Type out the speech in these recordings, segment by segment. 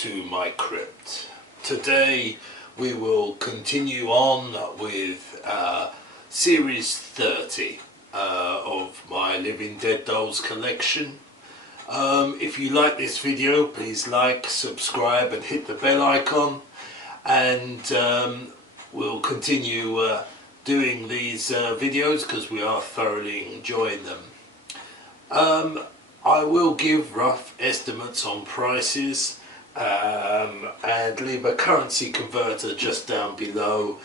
to my crypt. Today we will continue on with series 30 of my Living Dead Dolls collection. If you like this video, please like, subscribe and hit the bell icon, and we'll continue doing these videos because we are thoroughly enjoying them. I will give rough estimates on prices and leave a currency converter just down below,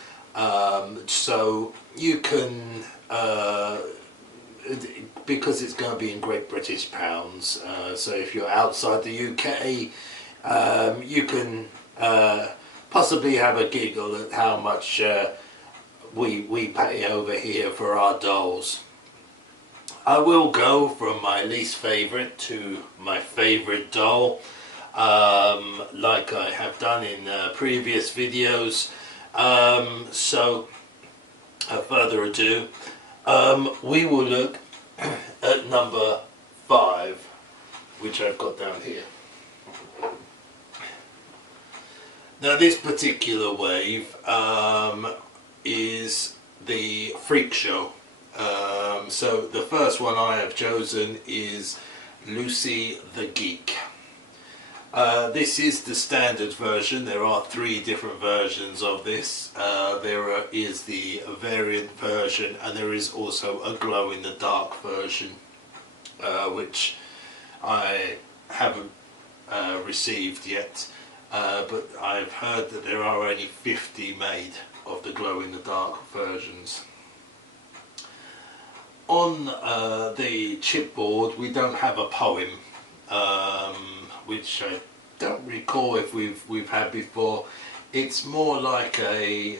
so you can, because it's going to be in Great British Pounds, so if you're outside the UK, you can possibly have a giggle at how much we pay over here for our dolls. I will go from my least favourite to my favourite doll, like I have done in previous videos. So, without further ado, we will look at number 5, which I've got down here. Now, this particular wave is the Freak Show. So the first one I have chosen is Lucy the Geek. This is the standard version. There are 3 different versions of this. There is the variant version, and there is also a glow-in-the-dark version, which I haven't received yet, but I've heard that there are only 50 made of the glow-in-the-dark versions. On the chipboard we don't have a poem, which I don't recall if we've had before. It's more like a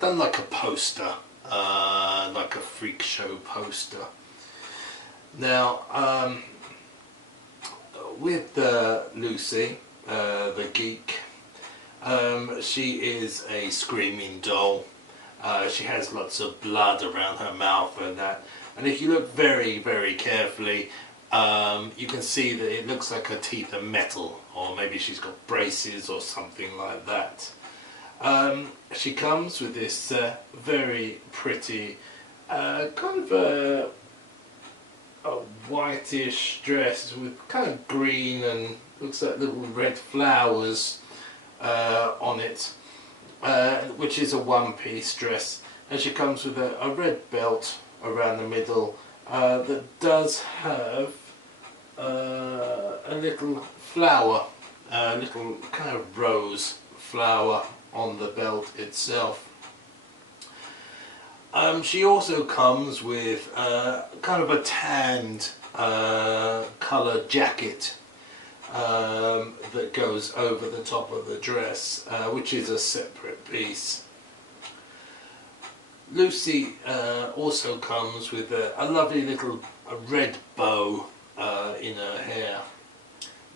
done like a poster, like a Freak Show poster. Now, with Lucy the Geek, she is a screaming doll. She has lots of blood around her mouth and that. And if you look very, very carefully, you can see that it looks like her teeth are metal, or maybe she's got braces or something like that. She comes with this very pretty, kind of a whitish dress with kind of green and looks like little red flowers on it, which is a one-piece dress. And she comes with a red belt around the middle that does have a little flower, a little kind of rose flower on the belt itself. She also comes with kind of a tanned coloured jacket that goes over the top of the dress, which is a separate piece. Lucy also comes with a lovely little red bow in her hair.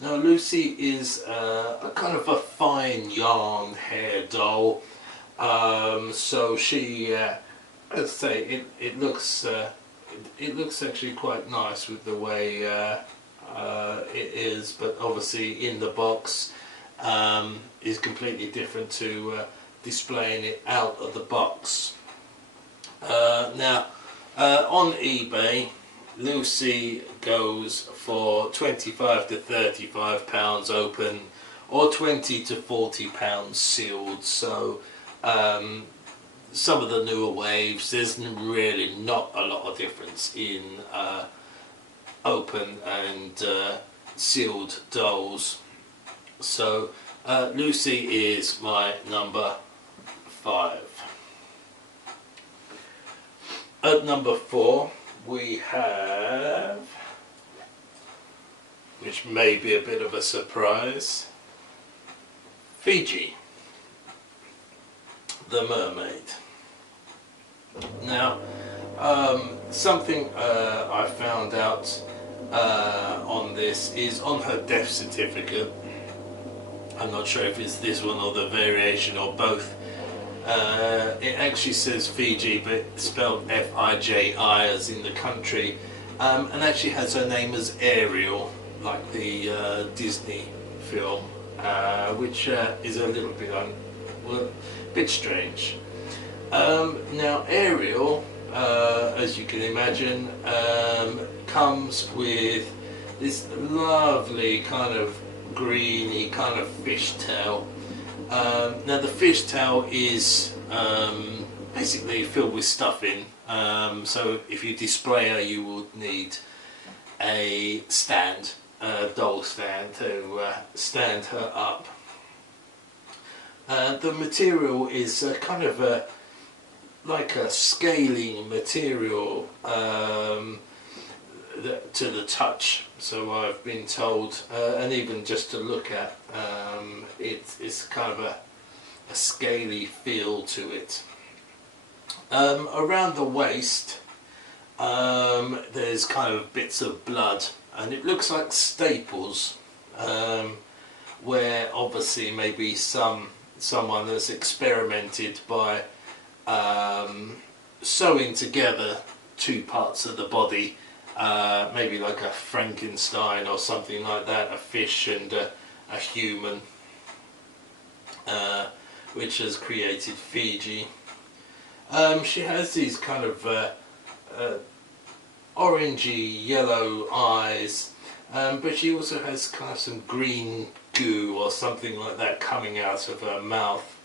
Now, Lucy is a kind of a fine yarn hair doll, so she, as I say, it looks actually quite nice with the way it is, but obviously in the box is completely different to displaying it out of the box. Now, on eBay, Lucy goes for £25 to £35 open, or £20 to £40 sealed. So some of the newer waves, there's really not a lot of difference in open and sealed dolls. So Lucy is my number 5. At number 4 we have, which may be a bit of a surprise, Fiji the mermaid. Now, something I found out on this is on her death certificate. I'm not sure if it's this one or the variation or both. It actually says Fiji, but it's spelled F-I-J-I as in the country, and actually has her name as Ariel, like the Disney film which is a little bit well, a bit strange. Now Ariel, as you can imagine, comes with this lovely kind of greeny kind of fishtail. Now the fishtail is basically filled with stuffing, so if you display her you would need a stand, a doll stand to stand her up. The material is kind of like a scaly material to the touch, so I've been told, and even just to look at, it's kind of a scaly feel to it. Around the waist there's kind of bits of blood, and it looks like staples, where obviously maybe someone has experimented by sewing together two parts of the body, maybe like a Frankenstein or something like that, a fish and a human, which has created Fiji. She has these kind of orangey yellow eyes, but she also has kind of some green goo or something like that coming out of her mouth.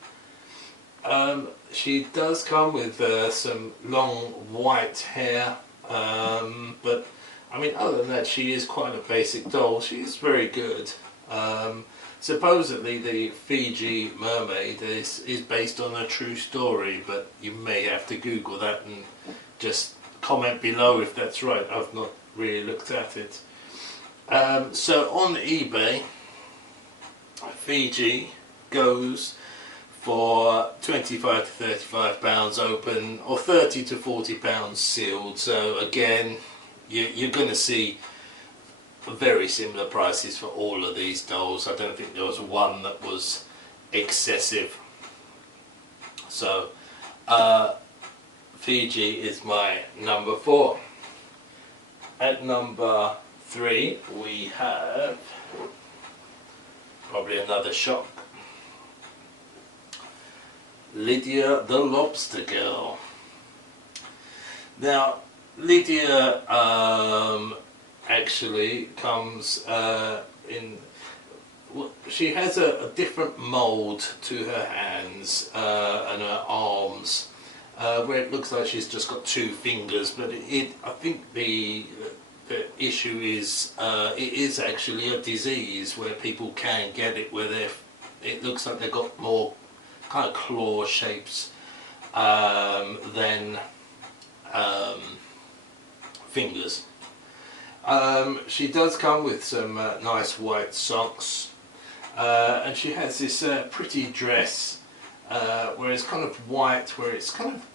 She does come with some long white hair, but I mean, other than that, she is quite a basic doll. She is very good. Supposedly the Fiji mermaid is based on a true story, but you may have to Google that and just comment below if that's right. I've not really looked at it. So on eBay, Fiji goes for £25 to £35 open, or £30 to £40 sealed. So again, you're going to see very similar prices for all of these dolls. I don't think there was one that was excessive. So Fiji is my number 4. At number 3 we have probably another shock, Lydia the Lobster Girl. Now Lydia actually comes in, she has a different mould to her hands and her arms, where it looks like she's just got 2 fingers, but I think the issue is it is actually a disease where people can get it, where it looks like they've got more kind of claw shapes than fingers. She does come with some nice white socks, and she has this pretty dress where it's kind of white, where it's kind of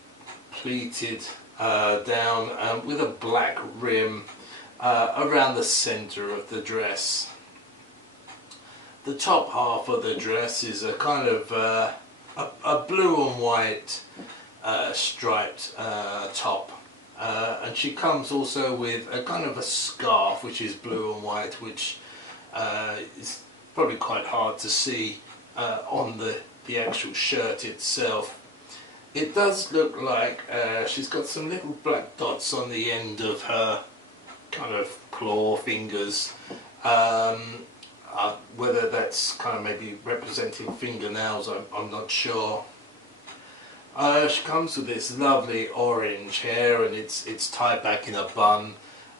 pleated down with a black rim around the centre of the dress. The top half of the dress is a kind of a blue and white striped top. And she comes also with a kind of a scarf which is blue and white, which is probably quite hard to see on the actual shirt itself. It does look like she's got some little black dots on the end of her kind of claw fingers. Whether that's kind of maybe representing fingernails, I'm not sure. She comes with this lovely orange hair, and it's tied back in a bun,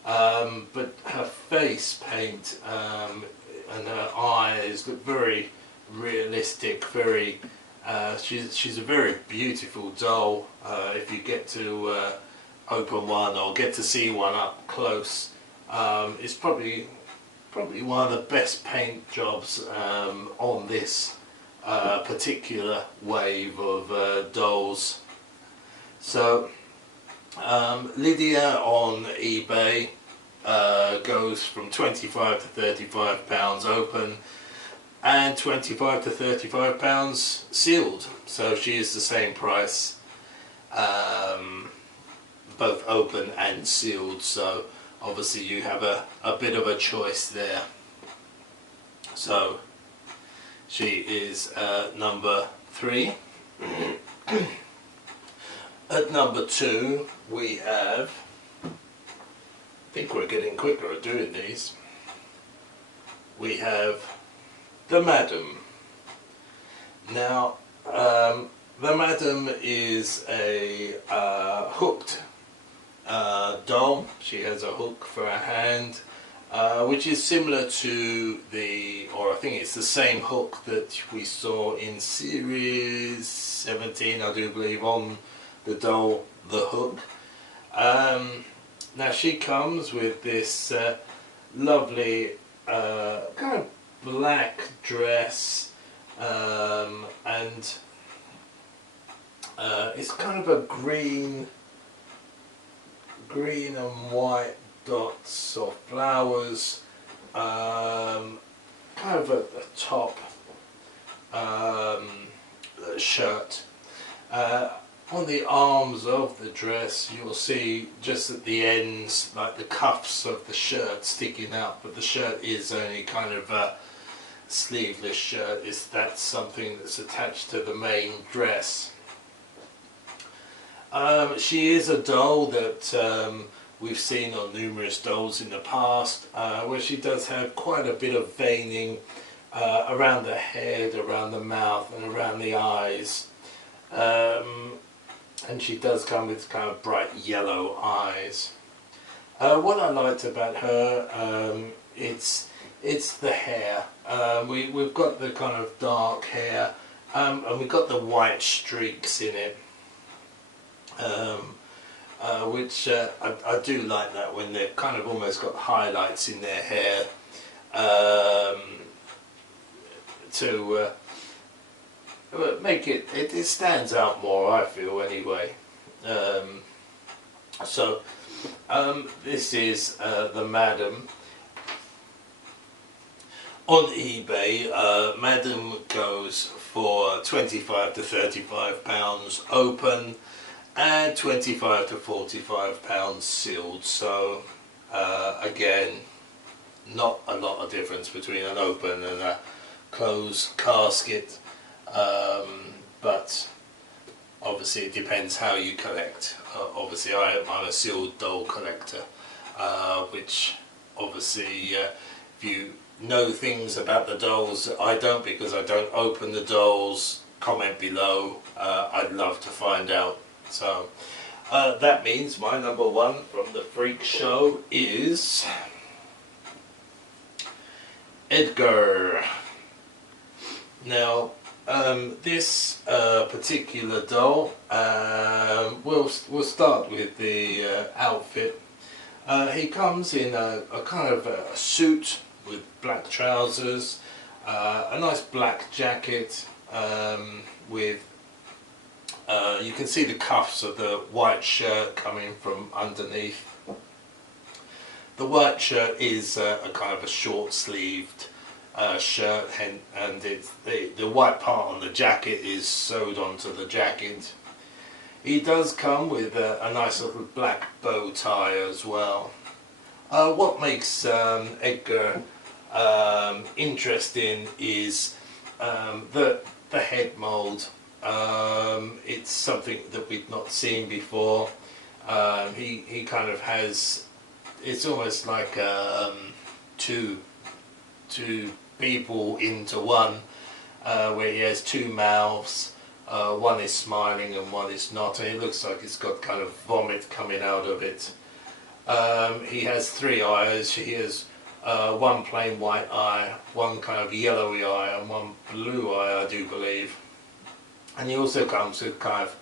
but her face paint and her eyes look very realistic. Very, she's a very beautiful doll. If you get to open one or get to see one up close, it's probably one of the best paint jobs on this particular wave of dolls. So Lydia on eBay goes from £25 to £35 open, and £25 to £35 sealed. So she is the same price, both open and sealed. So obviously you have a bit of a choice there. So She is number 3. At number 2 we have, I think we're getting quicker at doing these, we have the Madam. Now the Madam is a hooked doll. She has a hook for a hand, which is similar to or I think it's the same hook that we saw in series 17, I do believe, on the doll The Hook. Now she comes with this lovely kind of black dress, and it's kind of a green and white dots or flowers, kind of a top shirt. On the arms of the dress you'll see just at the ends like the cuffs of the shirt sticking out, but the shirt is only kind of a sleeveless shirt. That's something that's attached to the main dress. She is a doll that we've seen on numerous dolls in the past, where she does have quite a bit of veining around the head, around the mouth and around the eyes. And she does come with kind of bright yellow eyes. What I liked about her, it's the hair. We've got the kind of dark hair, and we've got the white streaks in it, which I do like that, when they've kind of almost got highlights in their hair, to make it stands out more, I feel, anyway. This is the Madam. On eBay, Madam goes for £25 to £35 open and £25 to £45 sealed. So again, not a lot of difference between an open and a closed casket. But obviously it depends how you collect. Obviously I'm a sealed doll collector, which obviously if you know things about the dolls that I don't, because I don't open the dolls, comment below. I'd love to find out. So that means my number 1 from the Freak Show is Edgar. Now this particular doll, we'll start with the outfit. He comes in a kind of a suit with black trousers, a nice black jacket, with you can see the cuffs of the white shirt coming from underneath. The white shirt is a kind of a short-sleeved shirt, and the white part on the jacket is sewed onto the jacket. He does come with a nice little black bow tie as well. What makes Edgar interesting is the head mould. It's something that we've not seen before. He kind of has, it's almost like two people into one, where he has 2 mouths. One is smiling and one is not, and it looks like it's got kind of vomit coming out of it. He has 3 eyes. He has one plain white eye, one kind of yellowy eye, and one blue eye, I do believe. And he also comes with kind of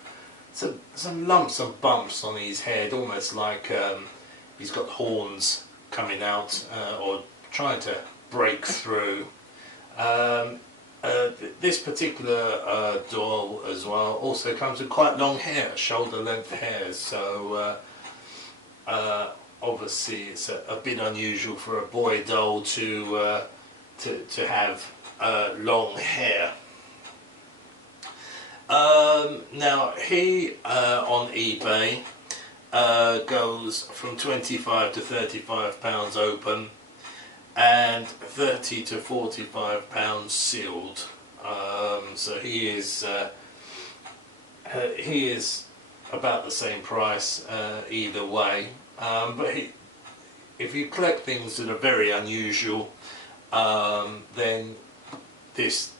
some lumps and bumps on his head, almost like he's got horns coming out, or trying to break through. This particular doll as well also comes with quite long hair, shoulder length hair, so obviously it's a bit unusual for a boy doll to have long hair. Now he on eBay goes from £25 to £35 open and £30 to £45 sealed. So he is about the same price either way. But if you collect things that are very unusual, then this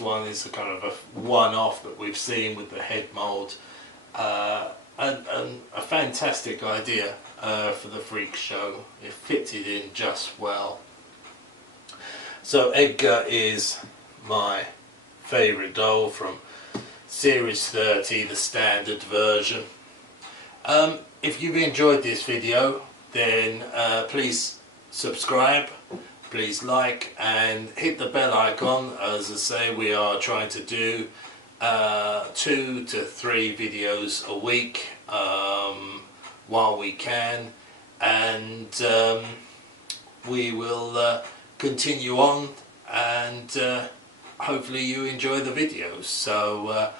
one is a kind of a one-off that we've seen with the head mould, and a fantastic idea for the freak show. It fitted in just well. So Edgar is my favourite doll from Series 30, the standard version. If you've enjoyed this video, then please subscribe, please like, and hit the bell icon. As I say, we are trying to do 2 to 3 videos a week while we can, and we will continue on, and hopefully you enjoy the videos. So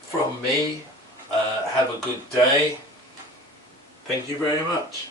from me, have a good day. Thank you very much.